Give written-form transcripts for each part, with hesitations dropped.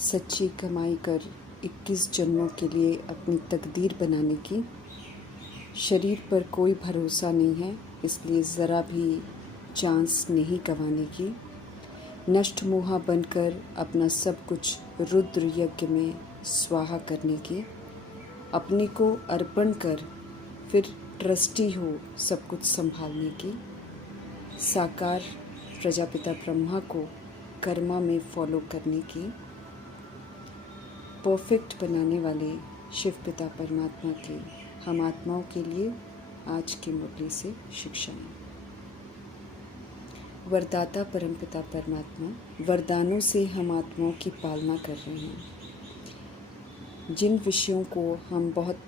सच्ची कमाई कर 21 जन्मों के लिए अपनी तकदीर बनाने की। शरीर पर कोई भरोसा नहीं है, इसलिए ज़रा भी चांस नहीं गंवाने की। नष्ट मोहा बनकर अपना सब कुछ रुद्र यज्ञ में स्वाहा करने की। अपने को अर्पण कर फिर ट्रस्टी हो सब कुछ संभालने की। साकार प्रजापिता ब्रह्मा को कर्मा में फॉलो करने की। परफेक्ट बनाने वाले शिव पिता परमात्मा के हम आत्माओं के लिए आज की मुरली से शिक्षाएं। वरदाता परमपिता परमात्मा, वरदानों से हम आत्माओं की पालना कर रहे हैं। जिन विषयों को हम बहुत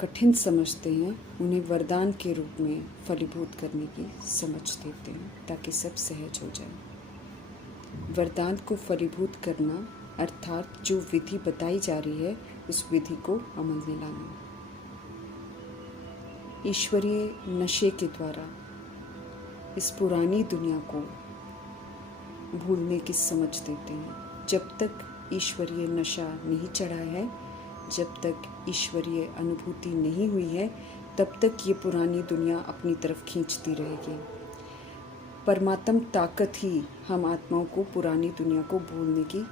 कठिन समझते हैं, उन्हें वरदान के रूप में फलीभूत करने की समझ देते हैं ताकि सब सहज हो जाए। वरदान को फलीभूत करना अर्थात जो विधि बताई जा रही है उस विधि को अमल में लाना। ईश्वरीय नशे के द्वारा इस पुरानी दुनिया को भूलने की समझ देते हैं। जब तक ईश्वरीय नशा नहीं चढ़ा है, जब तक ईश्वरीय अनुभूति नहीं हुई है, तब तक ये पुरानी दुनिया अपनी तरफ खींचती रहेगी। परमात्म ताकत ही हम आत्माओं को पुरानी दुनिया को भूलने की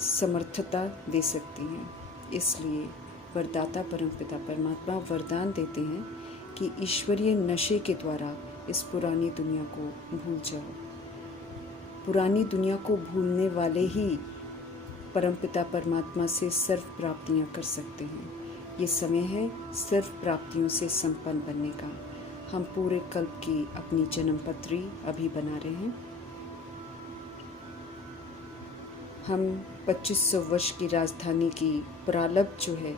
समर्थता दे सकती हैं। इसलिए वरदाता परमपिता परमात्मा वरदान देते हैं कि ईश्वरीय नशे के द्वारा इस पुरानी दुनिया को भूल जाओ। पुरानी दुनिया को भूलने वाले ही परमपिता परमात्मा से सर्व प्राप्तियां कर सकते हैं। ये समय है सर्व प्राप्तियों से संपन्न बनने का। हम पूरे कल्प की अपनी जन्मपत्री अभी बना रहे हैं। हम 2500 वर्ष की राजधानी की प्रारब्ध जो है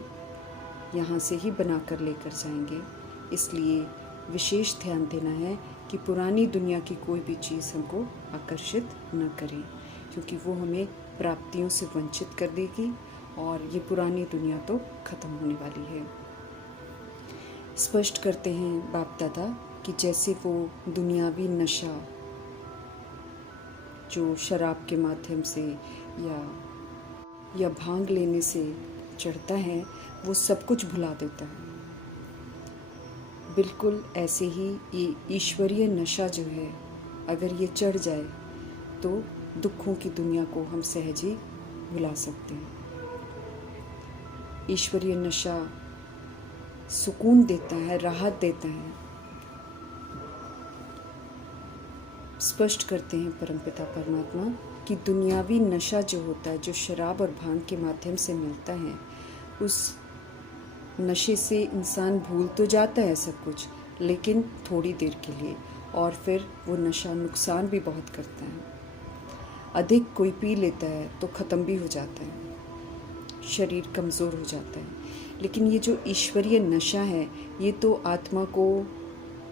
यहाँ से ही बनाकर लेकर जाएंगे। इसलिए विशेष ध्यान देना है कि पुरानी दुनिया की कोई भी चीज़ हमको आकर्षित न करे, क्योंकि वो हमें प्राप्तियों से वंचित कर देगी और ये पुरानी दुनिया तो ख़त्म होने वाली है। स्पष्ट करते हैं बाप दादा कि जैसे वो दुनियावी नशा जो शराब के माध्यम से या भांग लेने से चढ़ता है, वो सब कुछ भुला देता है। बिल्कुल ऐसे ही ये ईश्वरीय नशा जो है, अगर ये चढ़ जाए तो दुखों की दुनिया को हम सहज ही भुला सकते हैं। ईश्वरीय नशा सुकून देता है, राहत देता है। स्पष्ट करते हैं परमपिता परमात्मा कि दुनियावी नशा जो होता है, जो शराब और भांग के माध्यम से मिलता है, उस नशे से इंसान भूल तो जाता है सब कुछ, लेकिन थोड़ी देर के लिए, और फिर वो नशा नुकसान भी बहुत करता है। अधिक कोई पी लेता है तो ख़त्म भी हो जाता है, शरीर कमज़ोर हो जाता है। लेकिन ये जो ईश्वरीय नशा है, ये तो आत्मा को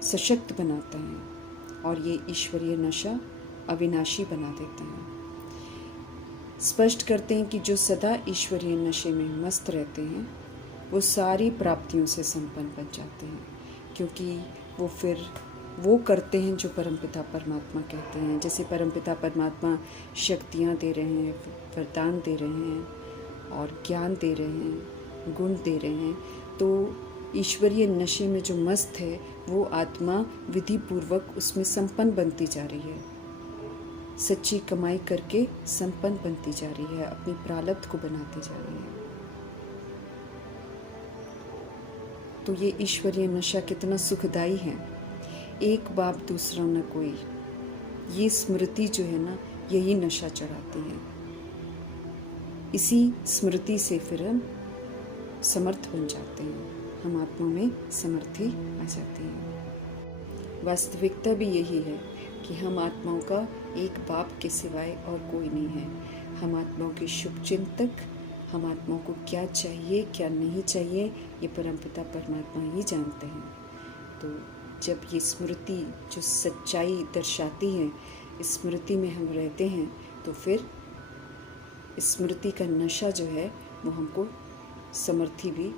सशक्त बनाता है और ये ईश्वरीय नशा अविनाशी बना देता है। स्पष्ट करते हैं कि जो सदा ईश्वरीय नशे में मस्त रहते हैं, वो सारी प्राप्तियों से संपन्न बन जाते हैं, क्योंकि वो फिर वो करते हैं जो परमपिता परमात्मा कहते हैं। जैसे परमपिता परमात्मा शक्तियाँ दे रहे हैं, वरदान दे रहे हैं और ज्ञान दे रहे हैं, गुण दे रहे हैं, तो ईश्वरीय नशे में जो मस्त है वो आत्मा विधि पूर्वक उसमें संपन्न बनती जा रही है। सच्ची कमाई करके संपन्न बनती जा रही है, अपनी प्रारब्ध को बनाती जा रही है। तो ये ईश्वरीय नशा कितना सुखदाई है। एक बाप दूसरा न कोई, ये स्मृति जो है ना, यही नशा चढ़ाती है। इसी स्मृति से फिर हम समर्थ बन जाते हैं, हम आत्मा में समर्थी आ जाते हैं। वास्तविकता भी यही है कि हम आत्माओं का एक बाप के सिवाय और कोई नहीं है। हम आत्माओं के शुभ चिंतक, हम आत्माओं को क्या चाहिए क्या नहीं चाहिए, ये परमपिता परमात्मा ही जानते हैं। तो जब ये स्मृति जो सच्चाई दर्शाती है, इस स्मृति में हम रहते हैं, तो फिर स्मृति का नशा जो है वो हमको समर्थी भी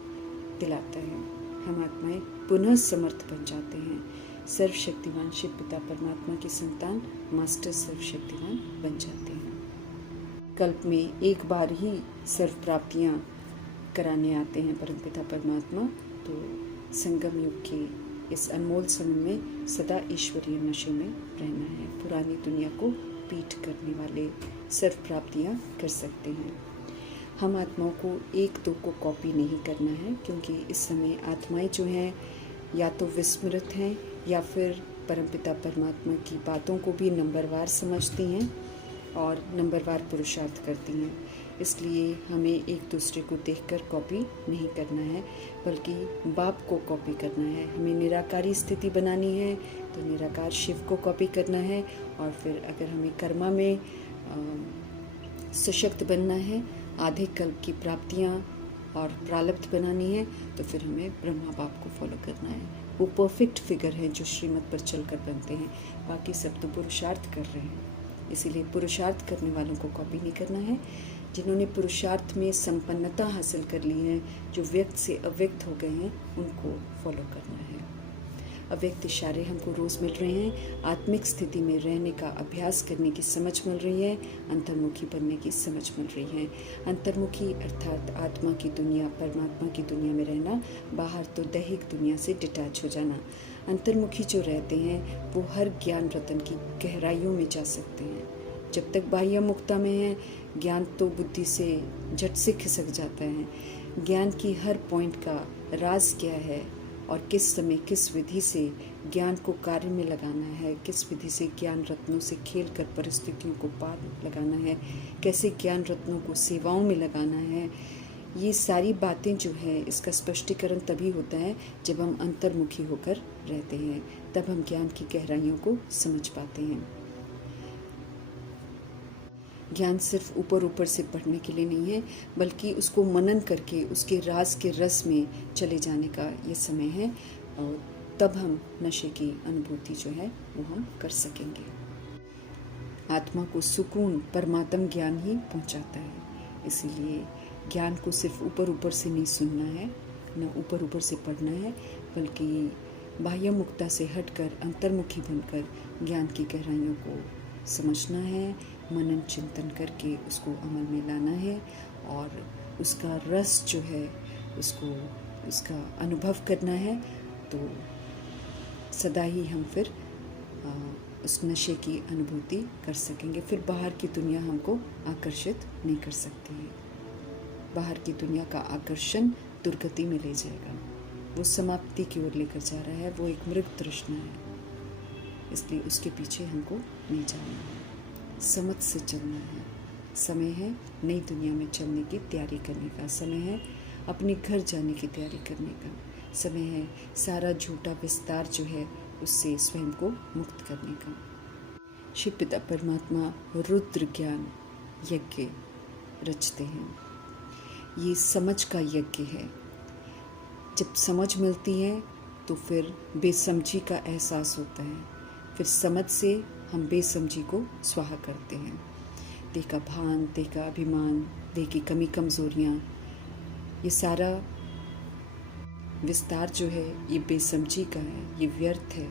दिलाता है। हम आत्माएं पुनः समर्थ बन जाते हैं। सर्वशक्तिमान शिव पिता परमात्मा की संतान मास्टर सर्वशक्तिमान बन जाते हैं। कल्प में एक बार ही सर्व प्राप्तियाँ कराने आते हैं परमपिता परमात्मा। तो संगम युग के इस अनमोल समय में सदा ईश्वरीय नशे में रहना है। पुरानी दुनिया को पीठ करने वाले सर्व प्राप्तियाँ कर सकते हैं। हम आत्माओं को एक दो को कॉपी नहीं करना है, क्योंकि इस समय आत्माएं जो हैं या तो विस्मृत हैं या फिर परमपिता परमात्मा की बातों को भी नंबरवार समझती हैं और नंबरवार पुरुषार्थ करती हैं। इसलिए हमें एक दूसरे को देखकर कॉपी नहीं करना है, बल्कि बाप को कॉपी करना है। हमें निराकारी स्थिति बनानी है तो निराकार शिव को कॉपी करना है, और फिर अगर हमें कर्मा में सशक्त बनना है, आधे कल्प की प्राप्तियाँ और प्रारब्ध बनानी है, तो फिर हमें ब्रह्मा बाप को फॉलो करना है। वो परफेक्ट फिगर हैं जो श्रीमत पर चलकर बनते हैं। बाकी सब तो पुरुषार्थ कर रहे हैं, इसीलिए पुरुषार्थ करने वालों को कॉपी नहीं करना है। जिन्होंने पुरुषार्थ में संपन्नता हासिल कर ली है, जो व्यक्त से अव्यक्त हो गए हैं, उनको फॉलो करना है। अव्यक्त इशारे हमको रोज़ मिल रहे हैं। आत्मिक स्थिति में रहने का अभ्यास करने की समझ मिल रही है। अंतर्मुखी बनने की समझ मिल रही है। अंतर्मुखी अर्थात आत्मा की दुनिया, परमात्मा की दुनिया में रहना, बाहर तो दैहिक दुनिया से डिटैच हो जाना। अंतर्मुखी जो रहते हैं वो हर ज्ञान रतन की गहराइयों में जा सकते हैं। जब तक बाह्य मुक्ता में है, ज्ञान तो बुद्धि से झट से खिसक जाता है। ज्ञान की हर पॉइंट का राज क्या है और किस समय किस विधि से ज्ञान को कार्य में लगाना है, किस विधि से ज्ञान रत्नों से खेलकर परिस्थितियों को पार लगाना है, कैसे ज्ञान रत्नों को सेवाओं में लगाना है, ये सारी बातें जो है, इसका स्पष्टीकरण तभी होता है जब हम अंतर्मुखी होकर रहते हैं। तब हम ज्ञान की गहराइयों को समझ पाते हैं। ज्ञान सिर्फ ऊपर ऊपर से पढ़ने के लिए नहीं है, बल्कि उसको मनन करके उसके राज के रस में चले जाने का ये समय है, और तब हम नशे की अनुभूति जो है वो हम कर सकेंगे। आत्मा को सुकून परमात्म ज्ञान ही पहुंचाता है। इसीलिए ज्ञान को सिर्फ ऊपर ऊपर से नहीं सुनना है, न ऊपर ऊपर से पढ़ना है, बल्कि बाह्य मुक्ता से हटकर अंतर्मुखी बनकर ज्ञान की गहराइयों को समझना है, मनन चिंतन करके उसको अमल में लाना है, और उसका रस जो है उसको उसका अनुभव करना है। तो सदा ही हम फिर उस नशे की अनुभूति कर सकेंगे। फिर बाहर की दुनिया हमको आकर्षित नहीं कर सकती है। बाहर की दुनिया का आकर्षण दुर्गति में ले जाएगा, वो समाप्ति की ओर लेकर जा रहा है, वो एक मृग तृष्णा है। इसलिए उसके पीछे हमको नहीं जाना है, समझ से चलना है। समय है नई दुनिया में चलने की तैयारी करने का, समय है अपने घर जाने की तैयारी करने का, समय है सारा झूठा विस्तार जो है उससे स्वयं को मुक्त करने का। शिव पिता परमात्मा रुद्र ज्ञान यज्ञ रचते हैं। ये समझ का यज्ञ है। जब समझ मिलती है तो फिर बेसमझी का एहसास होता है। फिर समझ से हम बेसमझी को स्वाहा करते हैं। देह का भान, देह का अभिमान, देह की कमी कमज़ोरियाँ, ये सारा विस्तार जो है ये बेसमझी का है, ये व्यर्थ है,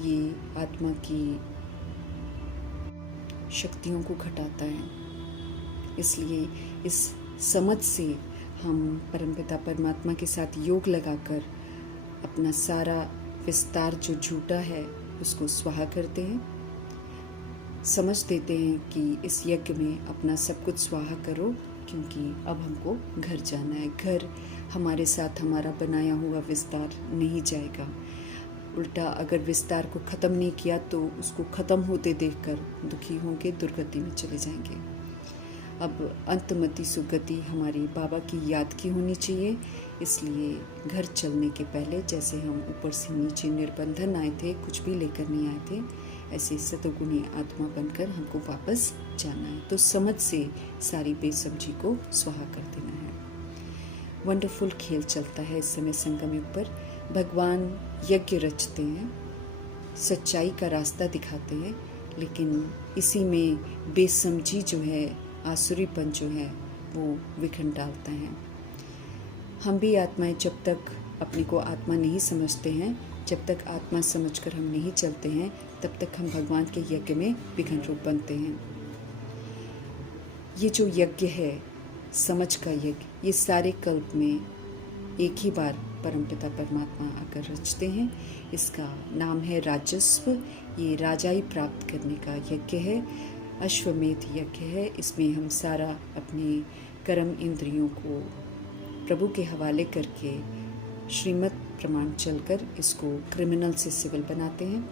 ये आत्मा की शक्तियों को घटाता है। इसलिए इस समझ से हम परमपिता परमात्मा के साथ योग लगाकर अपना सारा विस्तार जो झूठा है उसको स्वाहा करते हैं। समझ देते हैं कि इस यज्ञ में अपना सब कुछ स्वाहा करो, क्योंकि अब हमको घर जाना है। घर हमारे साथ हमारा बनाया हुआ विस्तार नहीं जाएगा। उल्टा अगर विस्तार को ख़त्म नहीं किया तो उसको ख़त्म होते देखकर दुखी होंगे, दुर्गति में चले जाएंगे। अब अंतमति सुगति हमारी बाबा की याद की होनी चाहिए। इसलिए घर चलने के पहले जैसे हम ऊपर से नीचे निर्बंधन आए थे, कुछ भी लेकर नहीं आए थे, ऐसे सतगुणी आत्मा बनकर हमको वापस जाना है। तो समझ से सारी बेसमझी को स्वाहा कर देना है। वंडरफुल खेल चलता है इस समय संगम युग पर। भगवान यज्ञ रचते हैं, सच्चाई का रास्ता दिखाते हैं, लेकिन इसी में बेसमझी जो है, आसुरीपन जो है वो विखंड डालता है। हम भी आत्माएं जब तक अपने को आत्मा नहीं समझते हैं, जब तक आत्मा समझकर हम नहीं चलते हैं, तब तक हम भगवान के यज्ञ में विघन रूप बनते हैं। ये जो यज्ञ है, समझ का यज्ञ, ये सारे कल्प में एक ही बार परमपिता परमात्मा आकर रचते हैं। इसका नाम है राजस्व। ये राजाई प्राप्त करने का यज्ञ है, अश्वमेध यज्ञ है। इसमें हम सारा अपने कर्म इंद्रियों को प्रभु के हवाले करके श्रीमत प्रमाण चलकर इसको क्रिमिनल से सिविल बनाते हैं।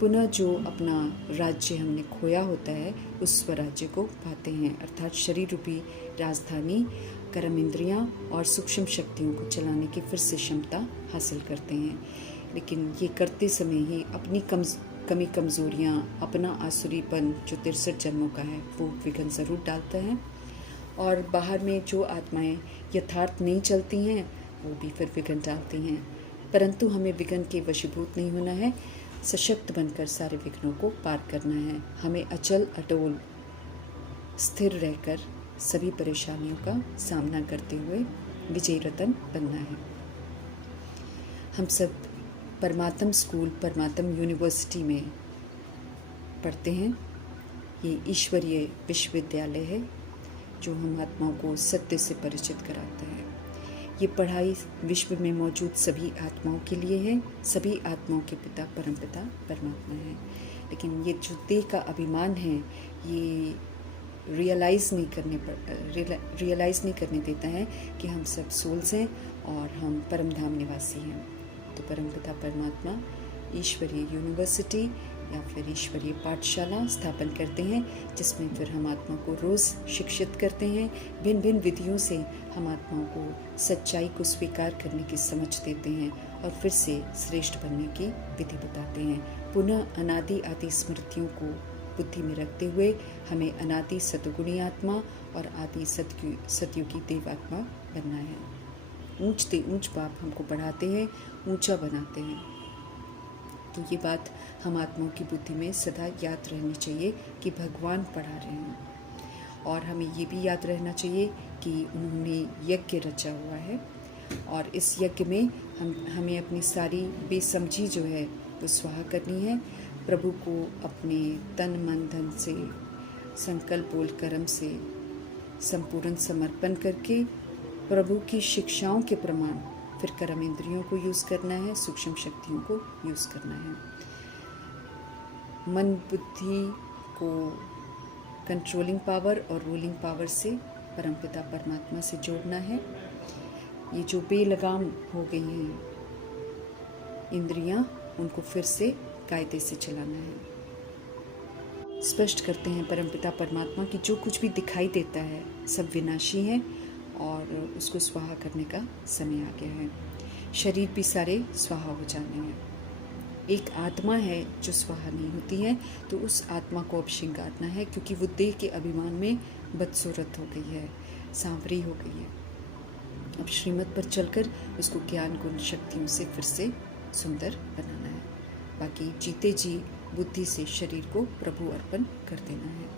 पुनः जो अपना राज्य हमने खोया होता है उस स्वराज्य को पाते हैं, अर्थात शरीर रूपी राजधानी, कर्म इंद्रियाँ और सूक्ष्म शक्तियों को चलाने की फिर से क्षमता हासिल करते हैं। लेकिन ये करते समय ही अपनी कमी कमज़ोरियाँ, अपना आसुरीपन जो 63 जन्मों का है वो विघ्न ज़रूर डालता है। और बाहर में जो आत्माएं यथार्थ नहीं चलती हैं वो भी फिर विघ्न डालती हैं। परंतु हमें विघ्न के वशीभूत नहीं होना है, सशक्त बनकर सारे विघ्नों को पार करना है। हमें अचल अटोल स्थिर रहकर सभी परेशानियों का सामना करते हुए विजयी रतन बनना है। हम सब परमात्म स्कूल, परमात्म यूनिवर्सिटी में पढ़ते हैं। ये ईश्वरीय विश्वविद्यालय है जो हम आत्माओं को सत्य से परिचित कराता है। ये पढ़ाई विश्व में मौजूद सभी आत्माओं के लिए है। सभी आत्माओं के पिता परमपिता परमात्मा है। लेकिन ये जो देह का अभिमान है ये रियलाइज़ नहीं करने देता है कि हम सब सोल्स हैं और हम परमधाम निवासी हैं। तो परमपिता परमात्मा ईश्वरीय यूनिवर्सिटी या फिर ईश्वरीय पाठशाला स्थापन करते हैं, जिसमें फिर हम आत्मा को रोज़ शिक्षित करते हैं। भिन्न भिन्न विधियों से हम आत्माओं को सच्चाई को स्वीकार करने की समझ देते हैं और फिर से श्रेष्ठ बनने की विधि बताते हैं। पुनः अनादि आदि स्मृतियों को बुद्धि में रखते हुए हमें अनादि सतगुणी आत्मा और आदि सतयुगी देवात्मा बनना है। ऊंच बाप हमको बढ़ाते हैं, ऊंचा बनाते हैं। तो ये बात हम आत्माओं की बुद्धि में सदा याद रहनी चाहिए कि भगवान पढ़ा रहे हैं। और हमें ये भी याद रहना चाहिए कि उन्होंने यज्ञ रचा हुआ है और इस यज्ञ में हमें अपनी सारी बेसमझी जो है वो स्वाहा करनी है। प्रभु को अपने तन मन धन से, संकल्प बोल कर्म से संपूर्ण समर्पण करके प्रभु की शिक्षाओं के प्रमाण फिर कर्म इंद्रियों को यूज़ करना है, सूक्ष्म शक्तियों को यूज़ करना है। मन बुद्धि को कंट्रोलिंग पावर और रूलिंग पावर से परमपिता परमात्मा से जोड़ना है। ये जो बेलगाम हो गई हैं इंद्रियां, उनको फिर से कायदे से चलाना है। स्पष्ट करते हैं परमपिता परमात्मा कि जो कुछ भी दिखाई देता है सब विनाशी है और उसको स्वाहा करने का समय आ गया है। शरीर भी सारे स्वाहा हो जाने हैं। एक आत्मा है जो स्वाहा नहीं होती है, तो उस आत्मा को अब श्रृंगारना है, क्योंकि वो देह के अभिमान में बदसूरत हो गई है, सांवरी हो गई है। अब श्रीमत पर चलकर उसको ज्ञान गुण शक्तियों से फिर से सुंदर बनाना है। बाकी जीते जी बुद्धि से शरीर को प्रभु अर्पण कर देना है।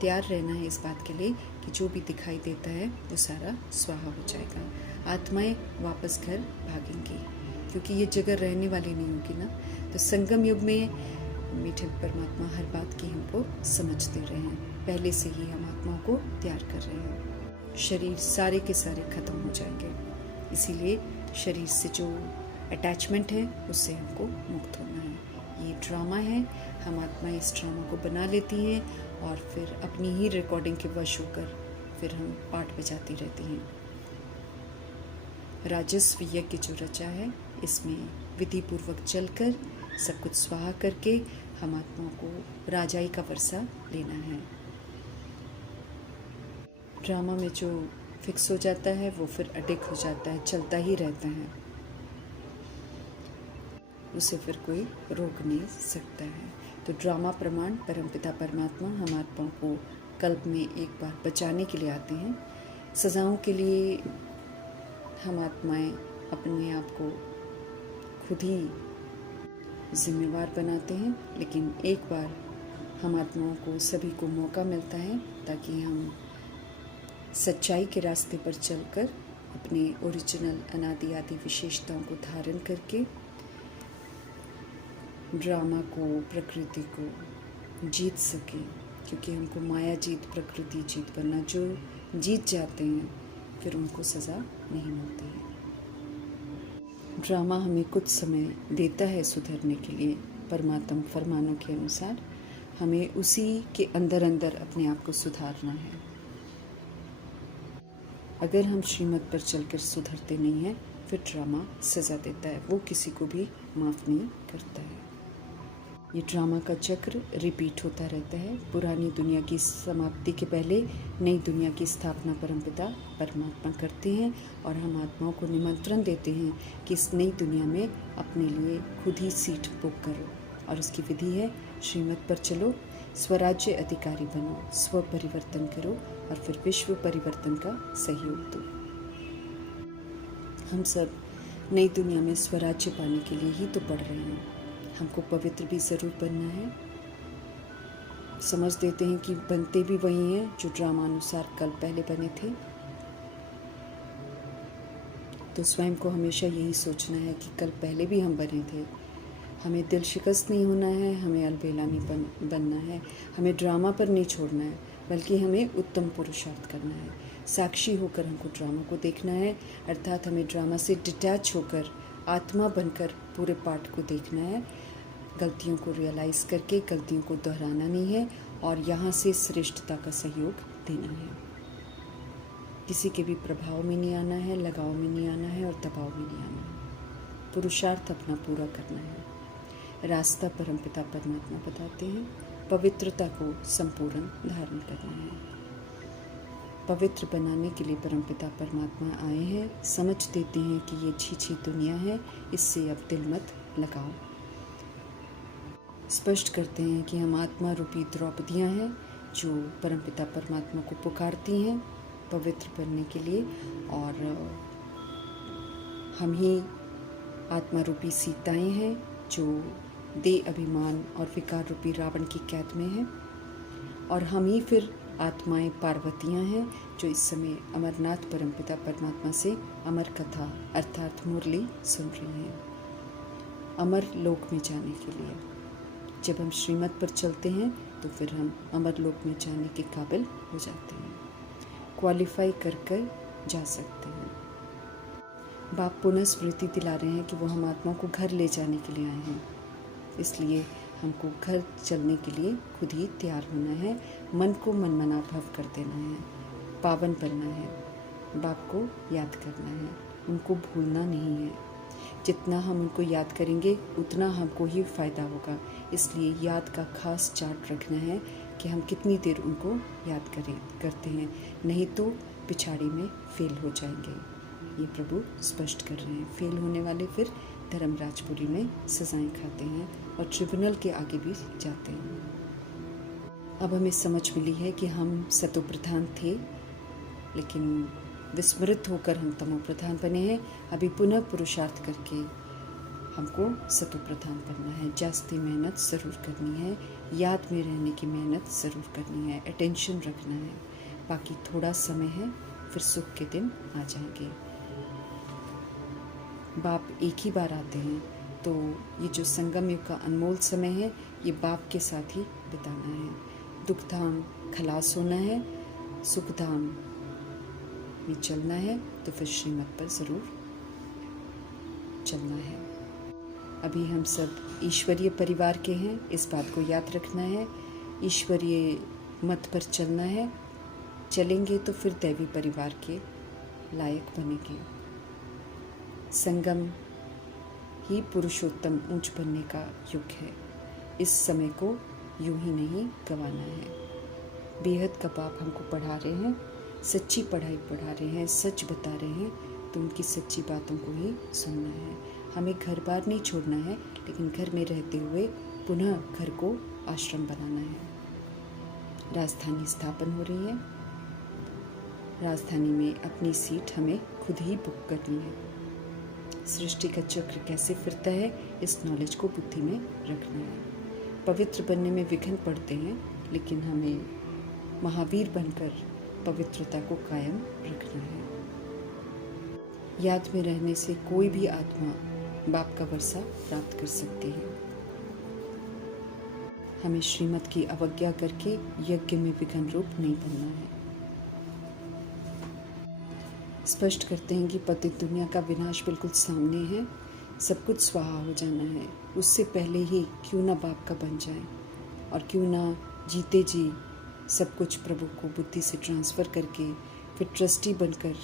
तैयार रहना है इस बात के लिए कि जो भी दिखाई देता है वो सारा स्वाहा हो जाएगा। आत्माएं वापस घर भागेंगी, क्योंकि ये जगह रहने वाली नहीं होगी ना। तो संगम युग में मीठे परमात्मा हर बात की हमको समझ दे रहे हैं, पहले से ही हम आत्माओं को तैयार कर रहे हैं। शरीर सारे के सारे खत्म हो जाएंगे, इसीलिए शरीर से जो अटैचमेंट है उससे हमको मुक्त होना है। ये ड्रामा है, हम आत्मा इस ड्रामा को बना लेती हैं और फिर अपनी ही रिकॉर्डिंग के वश होकर फिर हम पाठ बजाती रहती हैं। राजस्व यज्ञ जो रचा है इसमें विधि पूर्वक चलकर सब कुछ स्वाहा करके हम आत्माओं को राजाई का वर्षा लेना है। ड्रामा में जो फिक्स हो जाता है वो फिर अडिक हो जाता है, चलता ही रहता है, उसे फिर कोई रोक नहीं सकता है। तो ड्रामा प्रमाण परमपिता परमात्मा हम आत्माओं को कल्प में एक बार बचाने के लिए आते हैं। सजाओं के लिए हम आत्माएं अपने आप को खुद ही जिम्मेवार बनाते हैं, लेकिन एक बार हम आत्माओं को सभी को मौका मिलता है ताकि हम सच्चाई के रास्ते पर चलकर अपने ओरिजिनल अनादि आदि विशेषताओं को धारण करके ड्रामा को, प्रकृति को जीत सकें, क्योंकि हमको माया जीत प्रकृति जीत बनना, जो जीत जाते हैं फिर उनको सज़ा नहीं मिलती है। ड्रामा हमें कुछ समय देता है सुधरने के लिए। परमात्मा फरमानों के अनुसार हमें उसी के अंदर अंदर अपने आप को सुधारना है। अगर हम श्रीमत पर चलकर सुधरते नहीं हैं फिर ड्रामा सज़ा देता है, वो किसी को भी माफ़ नहीं करता है। ये ड्रामा का चक्र रिपीट होता रहता है। पुरानी दुनिया की समाप्ति के पहले नई दुनिया की स्थापना परमपिता परमात्मा करते हैं और हम आत्माओं को निमंत्रण देते हैं कि इस नई दुनिया में अपने लिए खुद ही सीट बुक करो। और उसकी विधि है श्रीमत पर चलो, स्वराज्य अधिकारी बनो, स्व परिवर्तन करो और फिर विश्व परिवर्तन का सहयोग दो। हम सब नई दुनिया में स्वराज्य पाने के लिए ही तो पढ़ रहे हैं। हमको पवित्र भी ज़रूर बनना है। समझ देते हैं कि बनते भी वही हैं जो ड्रामानुसार कल पहले बने थे। तो स्वयं को हमेशा यही सोचना है कि कल पहले भी हम बने थे। हमें दिल शिकस्त नहीं होना है, हमें अलबेला नहीं बनना है, हमें ड्रामा पर नहीं छोड़ना है, बल्कि हमें उत्तम पुरुषार्थ करना है। साक्षी होकर हमको ड्रामा को देखना है, अर्थात हमें ड्रामा से डिटैच होकर आत्मा बनकर पूरे पाठ को देखना है। गलतियों को रियलाइज़ करके गलतियों को दोहराना नहीं है और यहाँ से श्रेष्ठता का सहयोग देना है। किसी के भी प्रभाव में नहीं आना है, लगाव में नहीं आना है और दबाव में नहीं आना है। पुरुषार्थ अपना पूरा करना है। रास्ता परमपिता परमात्मा बताते हैं। पवित्रता को संपूर्ण धारण करना है। पवित्र बनाने के लिए परमपिता परमात्मा आए हैं। समझ देते हैं कि ये छी दुनिया है, इससे अब दिल मत लगाओ। स्पष्ट करते हैं कि हम आत्मा रूपी द्रौपदियाँ हैं जो परमपिता परमात्मा को पुकारती हैं पवित्र बनने के लिए, और हम ही आत्मा रूपी सीताएँ हैं जो देह अभिमान और विकार रूपी रावण की कैद में हैं, और हम ही फिर आत्माएं पार्वतियाँ हैं जो इस समय अमरनाथ परमपिता परमात्मा से अमर कथा अर्थात मुरली सुन रही हैं अमर लोक में जाने के लिए। जब हम श्रीमत पर चलते हैं तो फिर हम अमर लोक में जाने के काबिल हो जाते हैं, क्वालिफाई कर जा सकते हैं। बाप पुनः स्मृति दिला रहे हैं कि वो हम आत्मा को घर ले जाने के लिए आए हैं, इसलिए हमको घर चलने के लिए खुद ही तैयार होना है। मन को मनमना भव कर देना है, पावन बनना है, बाप को याद करना है, उनको भूलना नहीं है। जितना हम उनको याद करेंगे उतना हमको ही फ़ायदा होगा। इसलिए याद का खास चार्ट रखना है कि हम कितनी देर उनको याद करते हैं, नहीं तो पिछाड़ी में फेल हो जाएंगे। ये प्रभु स्पष्ट कर रहे हैं। फेल होने वाले फिर धर्मराजपुरी में सजाएं खाते हैं और ट्रिब्यूनल के आगे भी जाते हैं। अब हमें समझ मिली है कि हम सतो प्रधान थे, लेकिन विस्मृत होकर हम तमो प्रधान बने हैं। अभी पुनः पुरुषार्थ करके हमको सतो प्रधान करना है। जास्ती मेहनत ज़रूर करनी है, याद में रहने की मेहनत ज़रूर करनी है, अटेंशन रखना है। बाकी थोड़ा समय है, फिर सुख के दिन आ जाएंगे। बाप एक ही बार आते हैं, तो ये जो संगम युग का अनमोल समय है ये बाप के साथ ही बिताना है। दुख धाम खलास होना है, सुख धाम में चलना है, तो फिर श्रीमत पर ज़रूर चलना है। अभी हम सब ईश्वरीय परिवार के हैं, इस बात को याद रखना है। ईश्वरीय मत पर चलना है, चलेंगे तो फिर दैवी परिवार के लायक बनेंगे। संगम ही पुरुषोत्तम ऊंच बनने का युग है। इस समय को यूं ही नहीं गंवाना है। बेहद का बाप हमको पढ़ा रहे हैं, सच्ची पढ़ाई पढ़ा रहे हैं, सच बता रहे हैं, तो उनकी सच्ची बातों को ही सुनना है। हमें घर बार नहीं छोड़ना है, लेकिन घर में रहते हुए पुनः घर को आश्रम बनाना है। राजधानी स्थापन हो रही है, राजधानी में अपनी सीट हमें खुद ही बुक करनी है। सृष्टि का चक्र कैसे फिरता है, इस नॉलेज को बुद्धि में रखना है। पवित्र बनने में विघ्न पड़ते हैं, लेकिन हमें महावीर बनकर पवित्रता को कायम रखना है। याद में रहने से कोई भी आत्मा बाप का वर्षा प्राप्त कर सकती है। हमें श्रीमत की अवज्ञा करके यज्ञ में विघ्न रूप नहीं बनना है। स्पष्ट करते हैं कि पतित दुनिया का विनाश बिल्कुल सामने है, सब कुछ स्वाहा हो जाना है। उससे पहले ही क्यों ना बाप का बन जाए और क्यों ना जीते जी सब कुछ प्रभु को बुद्धि से ट्रांसफ़र करके फिर ट्रस्टी बनकर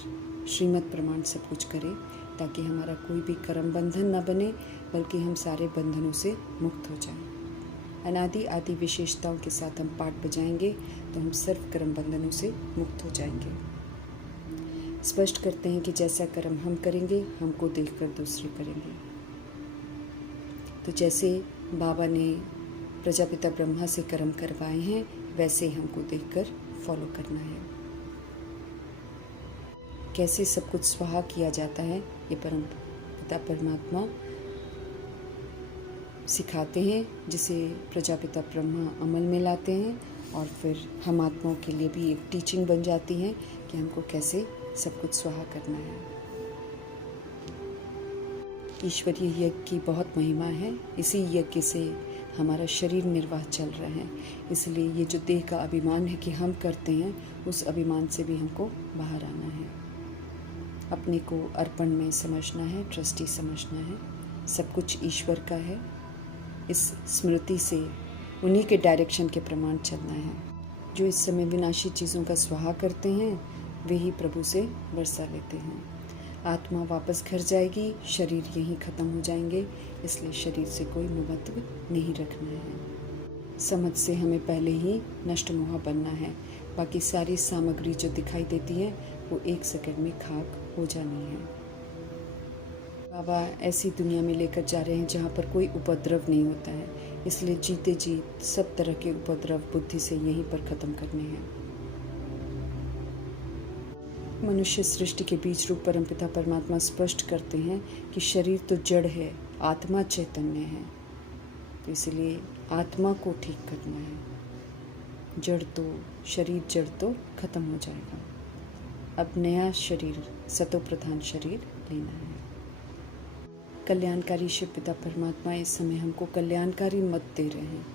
श्रीमत प्रमाण सब कुछ करें, ताकि हमारा कोई भी कर्म बंधन ना बने, बल्कि हम सारे बंधनों से मुक्त हो जाएं। अनादि आदि विशेषताओं के साथ हम पाठ बजाएंगे तो हम सर्व कर्म बंधनों से मुक्त हो जाएंगे। स्पष्ट करते हैं कि जैसा कर्म हम करेंगे हमको देखकर दूसरे करेंगे। तो जैसे बाबा ने प्रजापिता ब्रह्मा से कर्म करवाए हैं, वैसे हमको देखकर फॉलो करना है। कैसे सब कुछ स्वाहा किया जाता है ये परम पिता परमात्मा सिखाते हैं, जिसे प्रजापिता ब्रह्मा अमल में लाते हैं और फिर हम आत्माओं के लिए भी एक टीचिंग बन जाती है कि हमको कैसे सब कुछ स्वाहा करना है। ईश्वरीय यज्ञ की बहुत महिमा है। इसी यज्ञ से हमारा शरीर निर्वाह चल रहा है। इसलिए ये जो देह का अभिमान है कि हम करते हैं, उस अभिमान से भी हमको बाहर आना है। अपने को अर्पण में समझना है, ट्रस्टी समझना है। सब कुछ ईश्वर का है। इस स्मृति से उन्हीं के डायरेक्शन के प्रमाण चलना है। जो इस समय विनाशी चीज़ों का स्वाहा करते हैं, वे ही प्रभु से वर्षा लेते हैं। आत्मा वापस घर जाएगी, शरीर यहीं ख़त्म हो जाएंगे, इसलिए शरीर से कोई महत्व नहीं रखना है। समझ से हमें पहले ही नष्ट मोह बनना है। बाकी सारी सामग्री जो दिखाई देती है वो 1 सेकंड में खाक हो जानी है। बाबा ऐसी दुनिया में लेकर जा रहे हैं जहाँ पर कोई उपद्रव नहीं होता है, इसलिए जीते जी सब तरह के उपद्रव बुद्धि से यहीं पर ख़त्म करने हैं। मनुष्य सृष्टि के बीच रूप परमपिता परमात्मा स्पष्ट करते हैं कि शरीर तो जड़ है, आत्मा चैतन्य है। तो इसलिए आत्मा को ठीक करना है। शरीर जड़ तो खत्म हो जाएगा। अब नया शरीर, सतो प्रधान शरीर लेना है। कल्याणकारी शिव पिता परमात्मा इस समय हमको कल्याणकारी मत दे रहे हैं,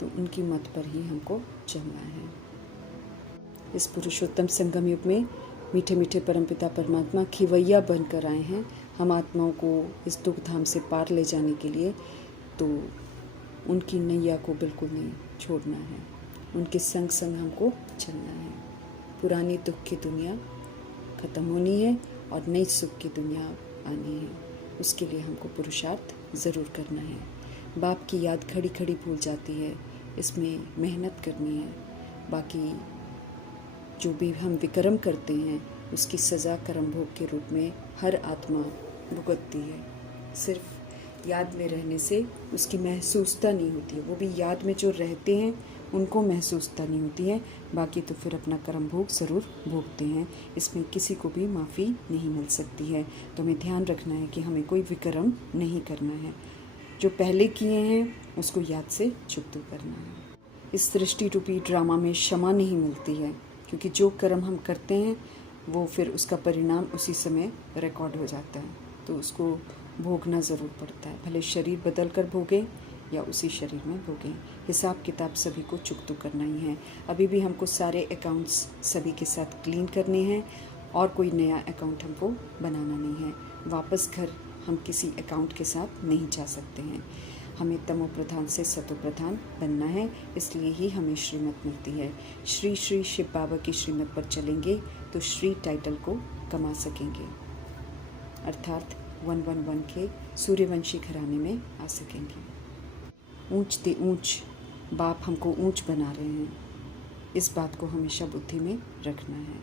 तो उनकी मत पर ही हमको चलना है। इस पुरुषोत्तम संगम युग में मीठे मीठे परमपिता परमात्मा खिवैया बनकर आए हैं हम आत्माओं को इस दुख धाम से पार ले जाने के लिए। तो उनकी नैया को बिल्कुल नहीं छोड़ना है, उनके संग संग हमको चलना है। पुरानी दुख की दुनिया ख़त्म होनी है और नई सुख की दुनिया आनी है। उसके लिए हमको पुरुषार्थ ज़रूर करना है। बाप की याद खड़ी खड़ी भूल जाती है, इसमें मेहनत करनी है। बाकी जो भी हम विकर्म करते हैं, उसकी सज़ा कर्म भोग के रूप में हर आत्मा भुगतती है। सिर्फ याद में रहने से उसकी महसूसता नहीं होती है। वो भी याद में जो रहते हैं उनको महसूसता नहीं होती है। बाकी तो फिर अपना कर्म भोग ज़रूर भोगते हैं। इसमें किसी को भी माफ़ी नहीं मिल सकती है। तो हमें ध्यान रखना है कि हमें कोई विकर्म नहीं करना है। जो पहले किए हैं उसको याद से चुकतो करना है। इस सृष्टि रूपी ड्रामा में क्षमा नहीं मिलती है, क्योंकि जो कर्म हम करते हैं वो फिर उसका परिणाम उसी समय रिकॉर्ड हो जाता है। तो उसको भोगना ज़रूर पड़ता है, भले शरीर बदल कर भोगें या उसी शरीर में भोगें। हिसाब किताब सभी को चुकतो करना ही है। अभी भी हमको सारे अकाउंट्स सभी के साथ क्लीन करने हैं और कोई नया अकाउंट हमको बनाना नहीं है। वापस घर हम किसी अकाउंट के साथ नहीं जा सकते हैं। हमें तमो प्रधान से सतो प्रधान बनना है, इसलिए ही हमें श्रीमत मिलती है। श्री श्री शिव बाबा की श्रीमत पर चलेंगे तो श्री टाइटल को कमा सकेंगे, अर्थात 111 के सूर्यवंशी घराने में आ सकेंगे। ऊंच ते ऊंच बाप हमको ऊंच बना रहे हैं, इस बात को हमेशा बुद्धि में रखना है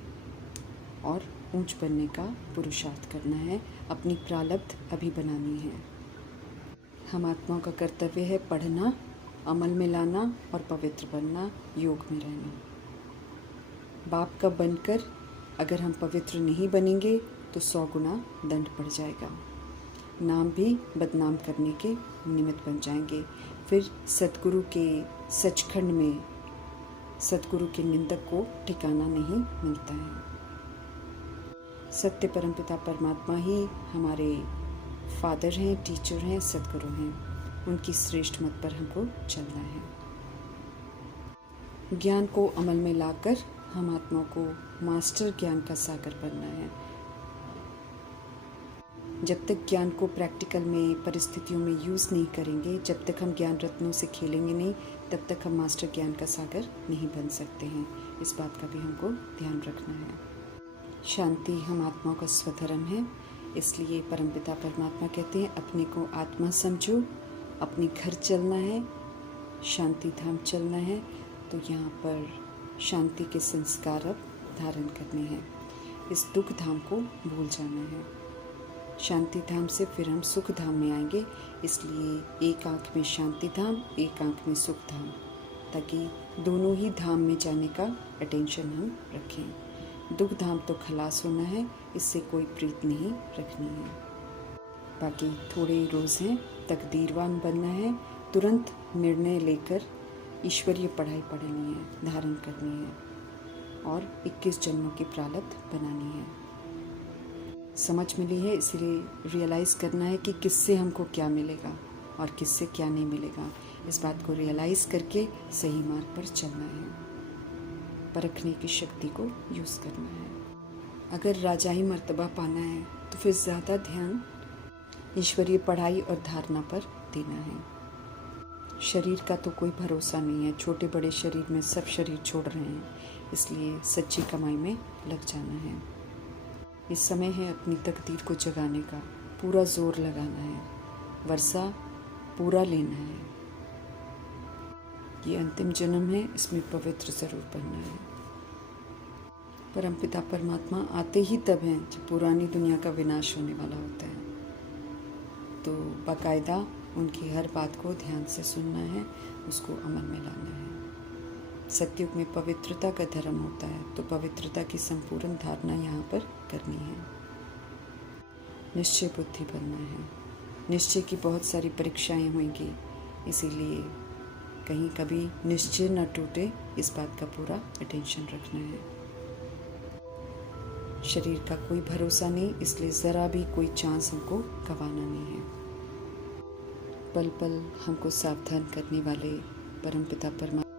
और ऊंच बनने का पुरुषार्थ करना है। अपनी प्रारब्ध अभी बनानी है। हम आत्माओं का कर्तव्य है पढ़ना, अमल में लाना और पवित्र बनना, योग में रहना। बाप का बनकर अगर हम पवित्र नहीं बनेंगे तो 100 गुना दंड पड़ जाएगा। नाम भी बदनाम करने के निमित्त बन जाएंगे। फिर सतगुरु के सचखंड में सतगुरु के निंदक को ठिकाना नहीं मिलता है। सत्य परमपिता परमात्मा ही हमारे फादर हैं, टीचर हैं, सतगुरु हैं। उनकी श्रेष्ठ मत पर हमको चलना है। ज्ञान को अमल में लाकर हम आत्मा को मास्टर ज्ञान का सागर बनना है। जब तक ज्ञान को प्रैक्टिकल में परिस्थितियों में यूज़ नहीं करेंगे, जब तक हम ज्ञान रत्नों से खेलेंगे नहीं, तब तक हम मास्टर ज्ञान का सागर नहीं बन सकते हैं। इस बात का भी हमको ध्यान रखना है। शांति हम आत्माओं का स्वधर्म है, इसलिए परमपिता परमात्मा कहते हैं अपने को आत्मा समझो, अपने घर चलना है, शांति धाम चलना है। तो यहाँ पर शांति के संस्कार अब धारण करने हैं। इस दुख धाम को भूल जाना है। शांति धाम से फिर हम सुख धाम में आएंगे, इसलिए एक आंख में शांति धाम, एक आंख में सुख धाम, ताकि दोनों ही धाम में जाने का अटेंशन हम रखें। दुख धाम तो खलास होना है, इससे कोई प्रीत नहीं रखनी है। बाकी थोड़े रोज़ हैं, तकदीरवान बनना है, तुरंत निर्णय लेकर ईश्वरीय पढ़ाई पढ़नी है, धारण करनी है और 21 जन्मों की प्रारब्ध बनानी है। समझ मिली है, इसलिए रियलाइज़ करना है कि किससे हमको क्या मिलेगा और किससे क्या नहीं मिलेगा। इस बात को रियलाइज़ करके सही मार्ग पर चलना है, परखने की शक्ति को यूज़ करना है। अगर राजाई मर्तबा पाना है तो फिर ज़्यादा ध्यान ईश्वरीय पढ़ाई और धारणा पर देना है। शरीर का तो कोई भरोसा नहीं है, छोटे बड़े शरीर में सब शरीर छोड़ रहे हैं, इसलिए सच्ची कमाई में लग जाना है। इस समय है अपनी तकदीर को जगाने का, पूरा जोर लगाना है, वर्षा पूरा लेना है। ये अंतिम जन्म है, इसमें पवित्र ज़रूर बनना है। परमपिता परमात्मा आते ही तब हैं जब पुरानी दुनिया का विनाश होने वाला होता है। तो बाकायदा उनकी हर बात को ध्यान से सुनना है, उसको अमल में लाना है। सतयुग में पवित्रता का धर्म होता है, तो पवित्रता की संपूर्ण धारणा यहाँ पर करनी है। निश्चय बुद्धि बनना है। निश्चय की बहुत सारी परीक्षाएं होंगी, इसीलिए कहीं कभी निश्चय न टूटे, इस बात का पूरा अटेंशन रखना है। शरीर का कोई भरोसा नहीं, इसलिए ज़रा भी कोई चांस हमको गंवाना नहीं है। पल पल हमको सावधान करने वाले परमपिता परमात्मा